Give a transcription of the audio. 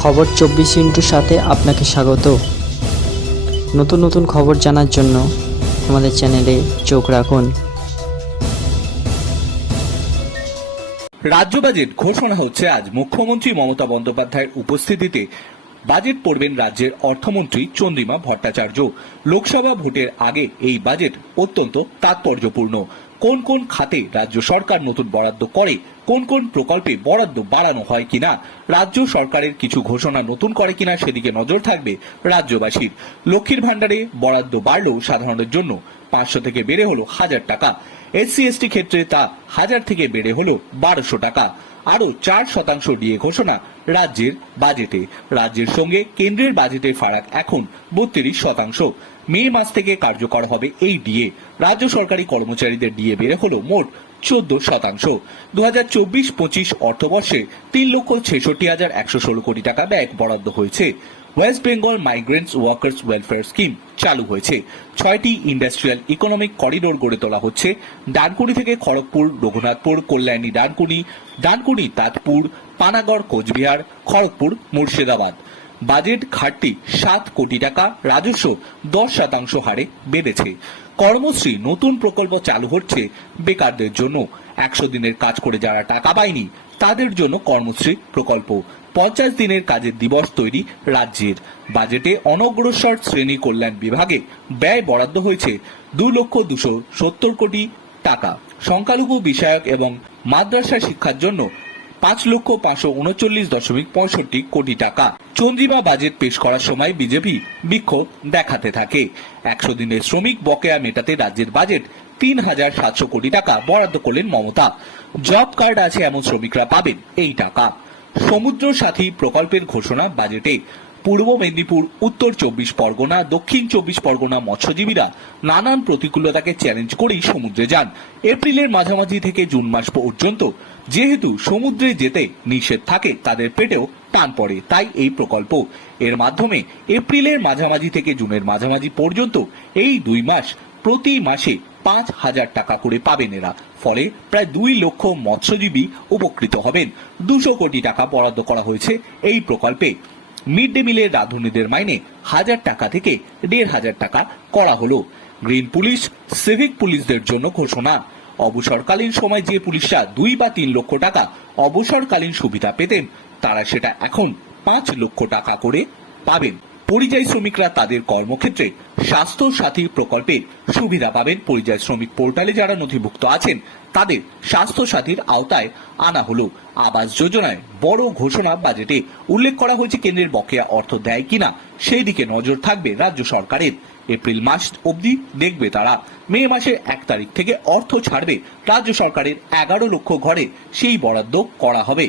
খবর চব্বিশ ইন্টুর সাথে আপনাকে স্বাগত। নতুন নতুন খবর জানার জন্য আমাদের চ্যানেলে চোখ রাখুন। রাজ্য বাজেট ঘোষণা হচ্ছে আজ। মুখ্যমন্ত্রী মমতা বন্দ্যোপাধ্যায়ের উপস্থিতিতে বাজেট পড়বেন রাজ্যের অর্থমন্ত্রী চন্দ্রিমা ভট্টাচার্য। লোকসভা ভোটের আগে এই বাজেট অত্যন্ত তাৎপর্যপূর্ণ। কোন কোন খাতে রাজ্য সরকার নতুন বরাদ্দ করে, কোন কোন প্রকল্পে বরাদ্দ বাড়ানো হয় কিনা, রাজ্য সরকারের কিছু ঘোষণা নতুন করে কিনা সেদিকে নজর থাকবে রাজ্যবাসীর। লক্ষ্মীর ভাণ্ডারে বরাদ্দ বাড়লেও সাধারণের জন্য পাঁচশো থেকে বেড়ে হলো হাজার টাকা। এসসি এসটি ক্ষেত্রে তা হাজার থেকে বেড়ে হলো বারোশো টাকা। আরও চার শতাংশ দিয়ে ঘোষণা রাজ্যের বাজেটে রাজ্যের সঙ্গে কেন্দ্রের বাজেটের ফারাক এখন বত্রিশ শতাংশ। মে মাস থেকে কার্যকর হবে এই ডিএ রাজ্য সরকারি কর্মচারীদের ডিএ বেড়ে হলো মোট চোদ্দ শতাংশ। দু হাজার চব্বিশ পঁচিশ অর্থবর্ষে তিন লক্ষ ছেষট্টি হাজার একশো ষোলো কোটি টাকা ব্যয় বরাদ্দ হয়েছে। West Bengal migrants workers welfare scheme চালু হয়েছে। ছয়টি ইন্ডাস্ট্রিয়াল ইকোনমিক করিডোর গড়ে তোলা হচ্ছে। ডানকুনি থেকে খড়গপুর, রঘুনাথপুর, কল্যাণী, ডানকুনি ডানকুনি তাজপুর পানাগড়, কোচবিহার, খড়গপুর, মুর্শিদাবাদ। বাজেট ঘাটতি সাত কোটি টাকা, রাজস্ব দশ শতাংশ হারে বেড়েছে। কর্মশ্রী, নতুন প্রকল্প চালু হচ্ছে বেকারদের জন্য। একশো দিনের কাজ করে যারা টাকা পায়নি, তাদের জন্য কর্মশ্রী প্রকল্প। পঞ্চাশ দিনের কাজের দিবস তৈরি রাজ্যের। বাজেটে অনগ্রসর শ্রেণি কল্যাণ বিভাগে ব্যয় বরাদ্দ হয়েছে দু লক্ষ দুশো সত্তর কোটি টাকা। সংখ্যালঘু বিষয়ক এবং মাদ্রাসা শিক্ষার জন্য পাঁচ লক্ষ পাঁচশো উনচল্লিশ দশমিক পঁয়ষট্টি কোটি টাকা। চন্দ্রিমা বাজেট পেশ করার সময় বিজেপি বিক্ষোভ দেখাতে থাকে। একশো দিনের শ্রমিক বকেয়া মেটাতে রাজ্যের বাজেট তিন হাজার সাতশো কোটি টাকা বরাদ্দ করলেন মমতা। জব কার্ড আছে, এমন শ্রমিকরা পাবেন এই টাকা। সমুদ্র সাথী প্রকল্পের ঘোষণা বাজেটে। পূর্ব মেদিনীপুর, উত্তর চব্বিশ পরগনা, দক্ষিণ চব্বিশ পরগনা মৎস্যজীবীরা নানান প্রতিকূলতাকে চ্যালেঞ্জ করেই সমুদ্রে যান। এপ্রিলের মাঝামাঝি থেকে জুন মাস পর্যন্ত যেহেতু সমুদ্রে যেতে নিষেধ থাকে, তাদের পেটেও টান পড়ে, তাই এই প্রকল্প। এর মাধ্যমে এপ্রিলের মাঝামাঝি থেকে জুনের মাঝামাঝি পর্যন্ত এই দুই মাস প্রতি মাসে পাঁচ হাজার টাকা করে পাবেন এরা। ফলে প্রায় দুই লক্ষ মৎস্যজীবী উপকৃত হবেন। দুশো কোটি টাকা বরাদ্দ করা হয়েছে এই প্রকল্পে। মিড ডে মিলের রাঁধুনিদের মাইনে হাজার টাকা থেকে দেড় হাজার টাকা করা হলো। গ্রিন পুলিশ, সিভিক পুলিশদের জন্য ঘোষণা। অবসরকালীন সময় যে পুলিশরা দুই বা তিন লক্ষ টাকা অবসরকালীন সুবিধা পেতেন, তারা সেটা এখন পাঁচ লক্ষ টাকা করে পাবেন। পরিযায়ী শ্রমিকরা তাদের কর্মক্ষেত্রে স্বাস্থ্য সাথী প্রকল্পের সুবিধা পাবেন। পরিযায়ী শ্রমিক পোর্টালে যারা নথিভুক্ত আছেন, তাদের স্বাস্থ্য সাথীর আওতায় আনা হলো। আবাস যোজনায় বড় ঘোষণা বাজেটে উল্লেখ করা হয়েছে কেন্দ্রের বকেয়া অর্থ দেয় কিনা, সেই দিকে নজর থাকবে রাজ্য সরকারের। এপ্রিল মাস অবধি দেখবে তারা। মে মাসের এক তারিখ থেকে অর্থ ছাড়বে রাজ্য সরকারের এগারো লক্ষ ঘরে। সেই বরাদ্দ করা হবে।